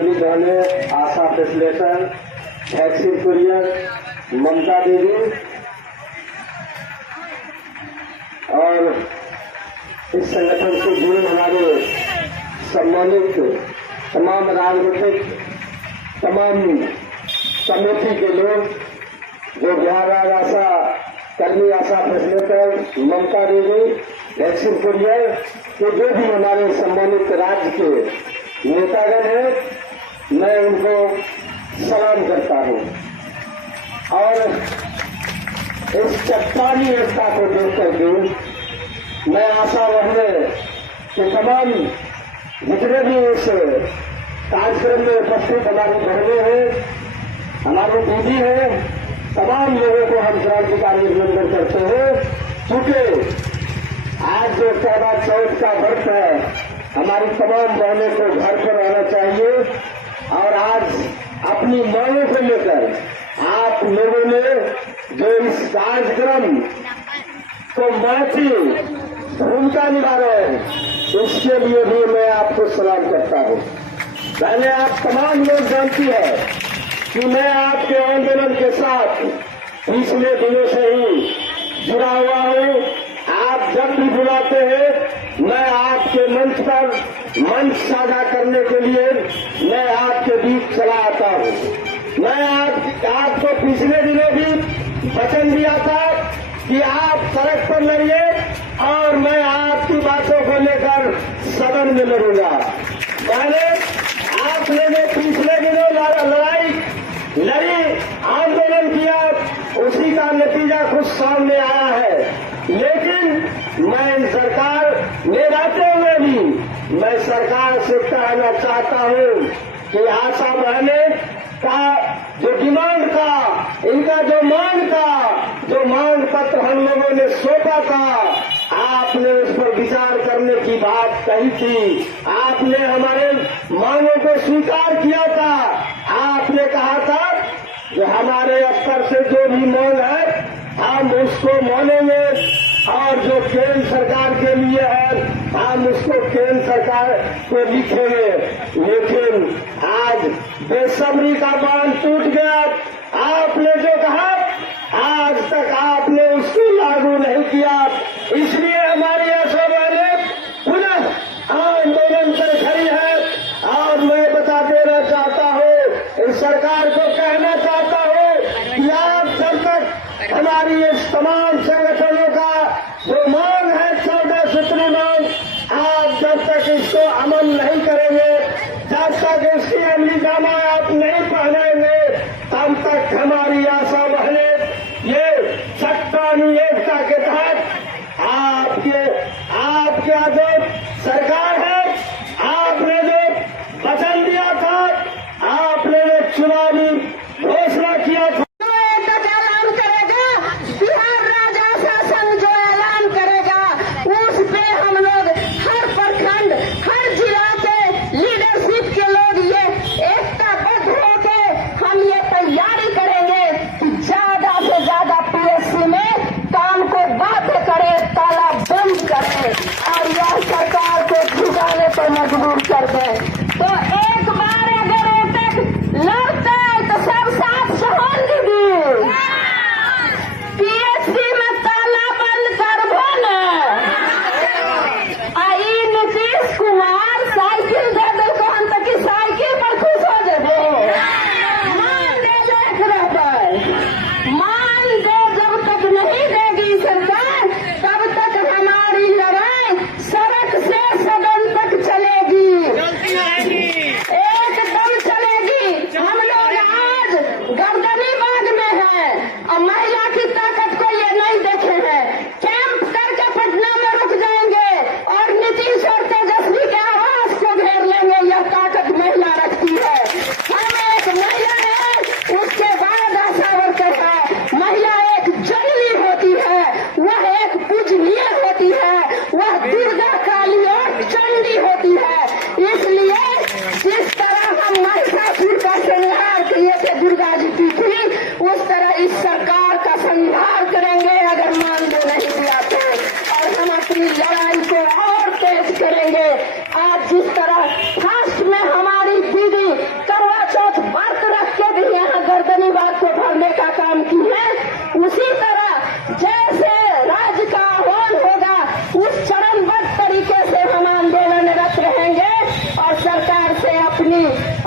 कर्मी बहनें, आशा facilitator, vaccine courier, ममता देवी और इस संगठन से जुड़े हमारे सम्मानित तमाम राजनीतिक तमाम कमेटी के लोग जो बिहार राज्य आशा कर्मी, आशा फैसिलेटर, ममता देवी, वैक्सीन कुरियर के जो भी हमारे सम्मानित राज्य के नेतागण हैं, मैं उनको सलाम करता हूं और इस चट्टानी एकता को देख करके मैं आशा रखने कि तमाम जितने भी इस कार्यक्रम में उपस्थित हमारी बहनें हैं, हमारी दीदी हैं, तमाम लोगों को हम क्रांतिकारी अभिनंदन करते हैं। क्योंकि आज जो करवा चौथ का व्रत है, हमारी तमाम बहनों को घर पर रहना चाहिए और आज अपनी मांगों को लेकर आप लोगों ने जो इस कार्यक्रम को महती भूमिका निभा रहे हैं, इसके लिए भी मैं आपको सलाम करता हूं। पहले आप तमाम लोग जानती है कि मैं आपके आंदोलन के साथ पिछले दिनों से ही जुड़ा हुआ हूं। आप जब भी बुलाते हैं, मैं आपके मंच पर मंच साझा करने के लिए मैं आपके बीच चला आता हूं। मैं आपको पिछले दिनों भी वचन दिया था कि आप सड़क पर लड़िए और मैं आपकी बातों को लेकर सदन में लड़ूंगा। मैंने आप लोगों पिछले दिनों लड़ाई लड़ी, आंदोलन किया, उसी का नतीजा कुछ सामने आया है। लेकिन मैं सरकार में रहते हुए भी मैं सरकार से कहना चाहता हूं कि आशा बहनें का जो डिमांड था, इनका जो मांग पत्र हम लोगों ने सौंपा था, आपने उस पर विचार करने की बात कही थी। आपने हमारे मांगों को स्वीकार किया था। आपने कहा था कि हमारे स्तर से जो भी मांग है हम उसको मानेंगे और जो केंद्र सरकार के लिए है हम उसको केंद्र सरकार को लिखेंगे। लेकिन आज बेसब्री का बांध टूट गया। आपने जो कहा आज तक आपने उसको लागू नहीं किया, इसलिए हमारी आशा बहनें पुनः आंदोलन पर खड़ी है। और मैं बता देना चाहता हूँ, इस सरकार को कहना चाहता हूँ कि आप जब तक हमारी इस तमाम संगठनों का जो मांग है 14 सूत्री मांग, आप जब तक इसको अमल नहीं करेंगे, जब तक इसकी अमली जामा आप नहीं पहनेंगे, तब तक हमारी आशा बहनें ये चट्टानी एकता के तहत आपके जो सरकार है, आपने जो वचन दिया था, आपने जो चुनावी घोषणा किया था, मजबूर कर दे। तो एक बार अगर ओटेक लड़ते तो सब साथ सहन दीदी पीएचडी में ताला बंद करबो न। आई नीतीश कुमार साइकिल दे दे कहन तक कि साइकिल पर खुश हो जेबो। मान दे देख रहते, मान दे जब तक नहीं देगी सरकार, तब तक हमारी लड़ाई सड़क से सदन तक चलेगी, एकदम चलेगी। हम लोग आज गर्दनी बाग में हैं और महिला की ताकत को ये नहीं देखे हैं। कैंप करके पटना में रुक जाएंगे और नीतीश और तेजस्वी के आवास को घेर लेंगे। यह ताकत महिला रखती है। हम एक महिला है, उसके बाद आशा वर्कर है। महिला एक जननी होती है, वह एक पूजनीय होती है, वह दुर्गा काली और चंडी होती है। इसलिए जिस तरह हम महिषासुर का संहार किए थे दुर्गा जी की थी, उस तरह इस सरकार का संहार करेंगे अगर मानदेय नहीं दिया तो। और हम अपनी लड़ाई को और तेज करेंगे। आज जिस तरह फर्स्ट में हमारी दीदी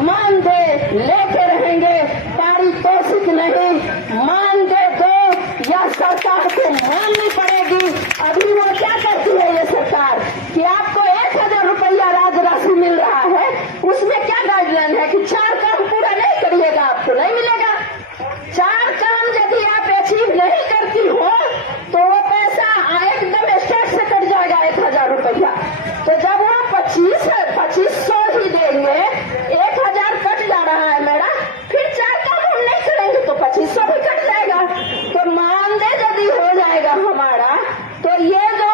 मानदेय लेके रहेंगे, पारितोषिक नहीं, मानदेय दो या सरकार को माननी पड़ेगी। अभी वो क्या करती है ये सरकार कि आपको 1000 रुपया राजराशि मिल रहा है, उसमें क्या गाइडलाइन है कि 4 काम पूरा नहीं करिएगा आपको नहीं मिलेगा। 4 काम यदि आप अचीव नहीं करती हो तो वो पैसा एकदम स्टेट से कट जाएगा 1000 रुपया। तो जब वो 2500 ही देंगे, 1000 कट जा रहा है मेरा, फिर 4 काम हम नहीं करेंगे तो 2500 भी कट जाएगा। तो मानदेय यदि हो जाएगा हमारा, तो ये जो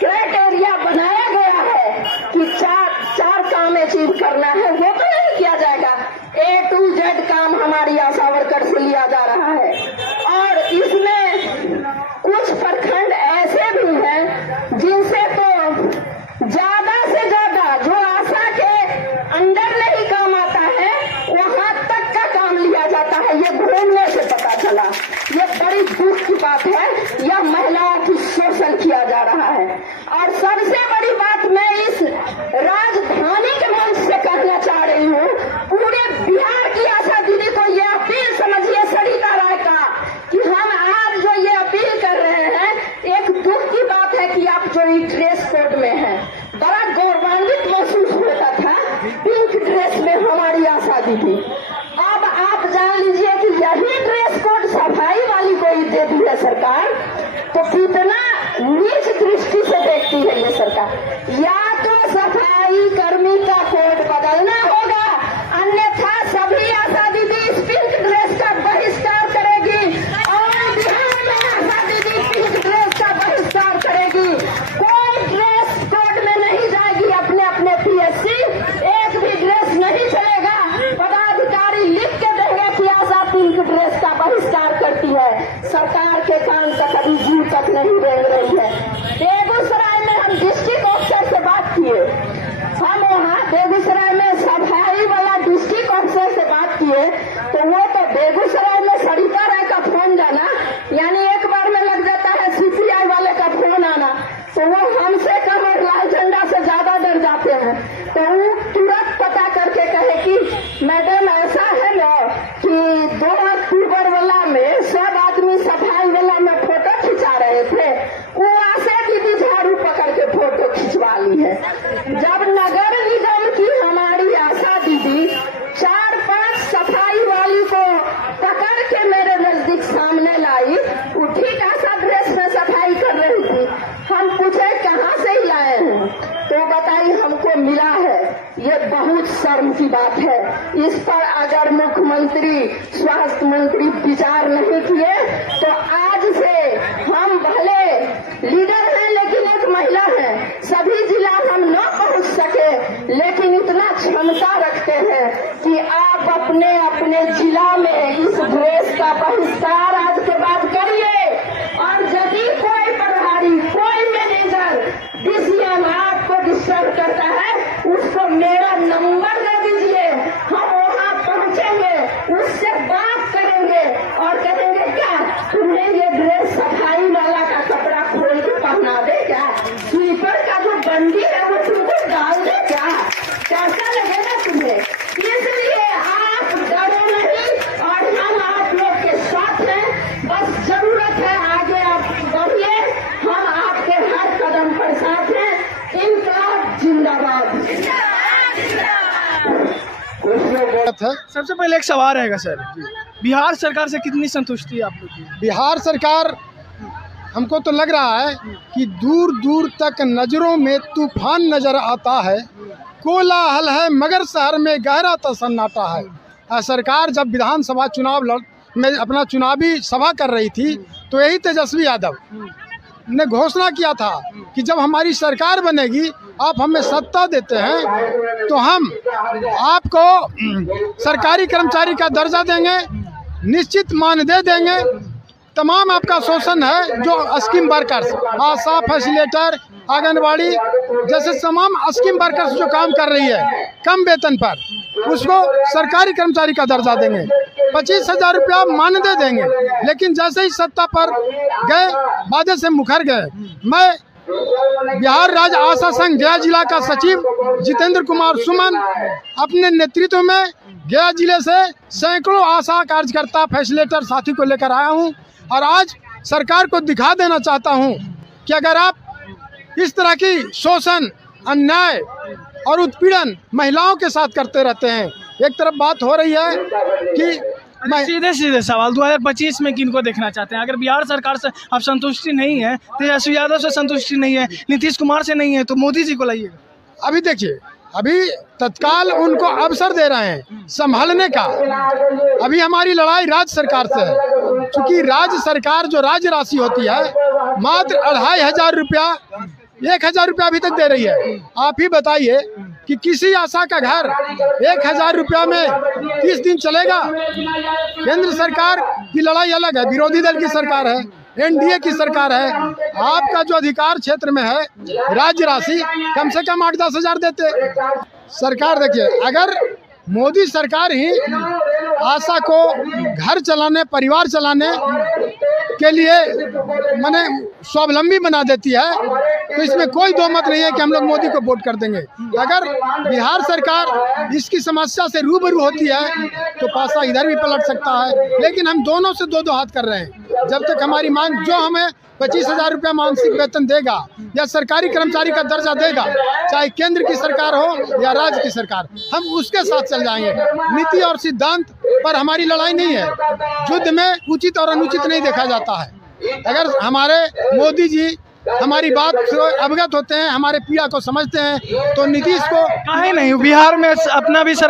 क्राइटेरिया बनाया गया है कि 4 काम अचीव करना है, वो तो नहीं किया जाएगा। A to Z काम हमारी आशा वर्कर से लिया जा रहा है। और इसमें कुछ प्रखंड ऐसे भी हैं जिनसे तो ज्यादा से ज्यादा जो आशा के अंडर नहीं काम आता है वहां तक का काम लिया जाता है। ये घूमने से पता चला, ये बड़ी दुख की बात है। यह महिलाओं की शोषण किया जा रहा है। और सबसे बड़ी बात मैं इस राजधानी के मंच से कहना चाह रही हूँ, पूरे बिहार की आशा दीदी को ये अपील समझिए सरिता राय का कि हम आज जो ये अपील कर रहे हैं, एक दुख की बात है कि आप जो ड्रेस कोड में हैं, बड़ा गौरवान्वित महसूस होता था पिंक ड्रेस में हमारी आशा दीदी। अब आप जान लीजिए कि यही ड्रेस कोड सफाई वाली को ही दे दी है सरकार, तो कितना नीच दृष्टि से देखती है ये सरकार। या तो सफाई कर्मी का कोड बदलना होगा, अन्यथा सभी आशा दीदी इस पिंक ड्रेस का बहिष्कार करेगी। और बिहार में आशा दीदी पिंक ड्रेस का बहिष्कार करेगी। कोई ड्रेस कोड में नहीं जाएगी अपने अपने PSC, एक भी ड्रेस नहीं चलेगा। पदाधिकारी लिख के देंगे कि आशा पिंक ड्रेस का बहिष्कार करती है। सरकार के कान तक अभी जीव तक नहीं रेंग रही है। बेगूसराय में हम डिस्ट्रिक्ट ऑफिसर से बात किए, हम वहाँ बेगूसराय में सफाई वाला डिस्ट्रिक्ट ऑफिसर से बात किए, तो वो तो बेगूसराय में सरिता राय का फोन जाना, यानी एक बार में लग जाता है CPI वाले का फोन आना, तो वो हमसे कम और लाल झंडा से ज्यादा डर जाते हैं। तो वो तुरंत पता करके कहे कि मैडम ऐसा है ना कि 2 अक्टूबर वाला में सब आदमी सफाई वाला में फोटो खिंचा रहे थे, वो आशा दीदी झाड़ू पकड़ के फोटो खिंचवा ली है। जब नगर निगम की हमारी आशा दीदी 4-5 सफाई वाली को पकड़ के मेरे नजदीक सामने लाई, वो ठीक आशा ड्रेस में सफाई कर रही थी। हम पूछे कहाँ से ही लाए हैं, तो बताई हमको मिला है। ये बहुत शर्म की बात है। इस पर अगर मुख्यमंत्री, स्वास्थ्य मंत्री विचार नहीं किए तो आज से हम भले लीडर हैं लेकिन एक महिला है, सभी जिला हम न पहुंच सके, लेकिन इतना क्षमता रखते हैं कि आप अपने अपने जिला में इस ड्रेस का बहिष्कार आज के बाद करिए। और यदि कोई प्रभारी, कोई मैनेजर, DCM आपको डिस्टर्ब करता है, उसको मेरा नंबर दे दीजिए, हम वहाँ पहुँचेंगे, उससे बात करेंगे और कहेंगे क्या तुमने ये ड्रेस सफाई वाला का कपड़ा खोल के पहना दे क्या, स्लीपर का जो बंदी है वो तुमको डाल दे क्या, कैसा लगेगा तुम्हें। इसलिए आप डरो नहीं और हम आप लोग के साथ हैं। बस जरूरत है आगे आप बढ़िए, हम आपके हर कदम पर साथ हैं। इनकलाब जिंदाबाद। सबसे पहले एक सवाल रहेगा सर, बिहार सरकार से कितनी संतुष्टि है आप लोग की? बिहार सरकार, हमको तो लग रहा है कि दूर दूर तक नज़रों में तूफान नज़र आता है, कोलाहल है मगर शहर में गहरा सन्नाटा है। सरकार जब विधानसभा चुनाव में अपना चुनावी सभा कर रही थी तो यही तेजस्वी यादव ने घोषणा किया था कि जब हमारी सरकार बनेगी, आप हमें सत्ता देते हैं तो हम आपको सरकारी कर्मचारी का दर्जा देंगे, निश्चित मानदेय देंगे, तमाम आपका शोषण है जो स्कीम वर्कर्स, आशा, फैसिलेटर, आंगनबाड़ी जैसे तमाम स्कीम वर्कर्स जो काम कर रही है कम वेतन पर, उसको सरकारी कर्मचारी का दर्जा देंगे, 25,000 रुपया मानदेय देंगे। लेकिन जैसे ही सत्ता पर गए, वादे से मुकर गए। मैं बिहार राज्य आशा संघ गया जिला का सचिव जितेंद्र कुमार सुमन अपने नेतृत्व में गया जिले से सैकड़ों आशा कार्यकर्ता फैसिलिटेटर साथी को लेकर आया हूं और आज सरकार को दिखा देना चाहता हूं कि अगर आप इस तरह की शोषण, अन्याय और उत्पीड़न महिलाओं के साथ करते रहते हैं, एक तरफ बात हो रही है कि सीधे सीधे सवाल 2025 में किनको देखना चाहते हैं? अगर बिहार सरकार से आप संतुष्टि नहीं है, तेजस्वी यादव से संतुष्टि नहीं है, नीतीश कुमार से नहीं है, तो मोदी जी को लाइएगा। अभी देखिए, अभी तत्काल उनको अवसर दे रहे हैं संभालने का। अभी हमारी लड़ाई राज्य सरकार से है, क्योंकि राज्य सरकार जो राज्य राशि होती है मात्र 2500 रुपया, 1000 रुपया अभी तक दे रही है। आप ही बताइए कि किसी आशा का घर 1000 रुपया में 30 दिन चलेगा? केंद्र सरकार की लड़ाई अलग है, विरोधी दल की सरकार है, एनडीए की सरकार है। आपका जो अधिकार क्षेत्र में है राज्य राशि कम से कम 8-10 हज़ार देते सरकार। देखिए, अगर मोदी सरकार ही आशा को घर चलाने, परिवार चलाने के लिए माने स्वावलंबी बना देती है, तो इसमें कोई दो मत नहीं है कि हम लोग मोदी को वोट कर देंगे। अगर बिहार सरकार इसकी समस्या से रूबरू होती है तो पासा इधर भी पलट सकता है, लेकिन हम दोनों से दो हाथ कर रहे हैं। जब तक हमारी मांग, जो हमें 25,000 रुपया मानसिक वेतन देगा या सरकारी कर्मचारी का दर्जा देगा, चाहे केंद्र की सरकार हो या राज्य की सरकार, हम उसके साथ चल जाएंगे। नीति और सिद्धांत पर हमारी लड़ाई नहीं है। युद्ध में उचित और अनुचित नहीं देखा जाता है। अगर हमारे मोदी जी हमारी बात से अवगत होते हैं, हमारे पीड़ा को समझते हैं, तो नीतीश को काहे नहीं, बिहार में अपना भी सरकार